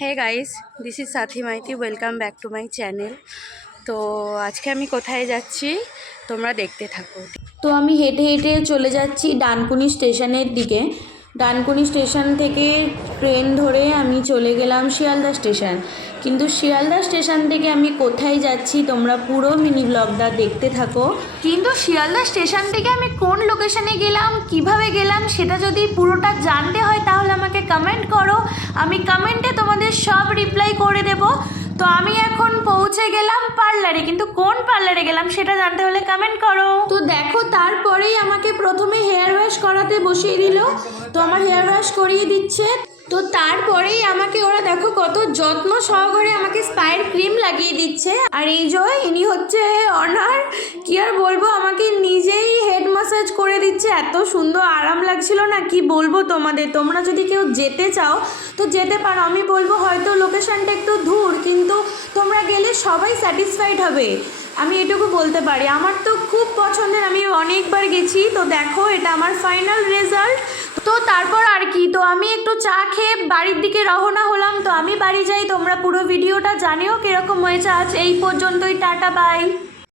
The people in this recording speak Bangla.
Hey guys, this is Sathi Maity. Welcome back to my channel. তো আজকে আমি কোথায় যাচ্ছি তোমরা দেখতে থাকো। তো আমি হেঁটে হেঁটে চলে যাচ্ছি ডানকুনি স্টেশনের দিকে। ডানকুনি স্টেশন থেকে ট্রেন ধরে আমি চলে গেলাম শিয়ালদা স্টেশন। কিন্তু শিয়ালদা স্টেশন থেকে আমি কোথায় যাচ্ছি তোমরা পুরো মিনি ব্লগটা দেখতে থাকো। কিন্তু শিয়ালদা স্টেশন থেকে আমি কোন লোকেশনে গেলাম, কিভাবে গেলাম, সেটা যদি পুরোটা জানতে হয় তাহলে আমাকে কমেন্ট করো। আমি কমেন্টে তোমাদের সব রিপ্লাই করে দেবো। তো আমি এখন পৌঁছে গেলাম পার্লারে, কিন্তু কোন পার্লারে গেলাম সেটা জানতে হলে কমেন্ট করো। তো দেখো, তারপরেই আমাকে প্রথমে হেয়ার ওয়াশ করাতে বসিয়ে দিল। তো আমার হেয়ার ওয়াশ করিয়ে দিচ্ছে। তো তারপরেই আমাকে ওরা দেখো কত যত্ন সহকারে আমাকে স্পাইর ক্রিম লাগিয়ে দিচ্ছে। আর এই যে ইনি হচ্ছে অনার, কি আর বলবো, আমাকে নিজেই হেড ম্যাসাজ করে দিচ্ছে। এত সুন্দর আরাম লাগছিল না, কি বলবো তোমাদের। তোমরা যদি কেউ যেতে চাও তো যেতে পারো। আমি বলবো হয়তো লোকেশনটা একটু দূর, কিন্তু তোমরা গেলে সবাই স্যাটিসফাইড হবে, আমি এটুকু বলতে পারি। আমার তো খুব পছন্দের, আমি অনেকবার গেছি। তো দেখো, এটা আমার ফাইনাল রেজাল্ট। তো তারপর আর কি, তো আমি একটু চা খেয়ে বাড়ির দিকে রওনা হলাম। তো আমি বাড়ি যাই, তোমরা পুরো ভিডিওটা জানিও কীরকম হয়েছে। আজ এই পর্যন্তই, টাটা বাই।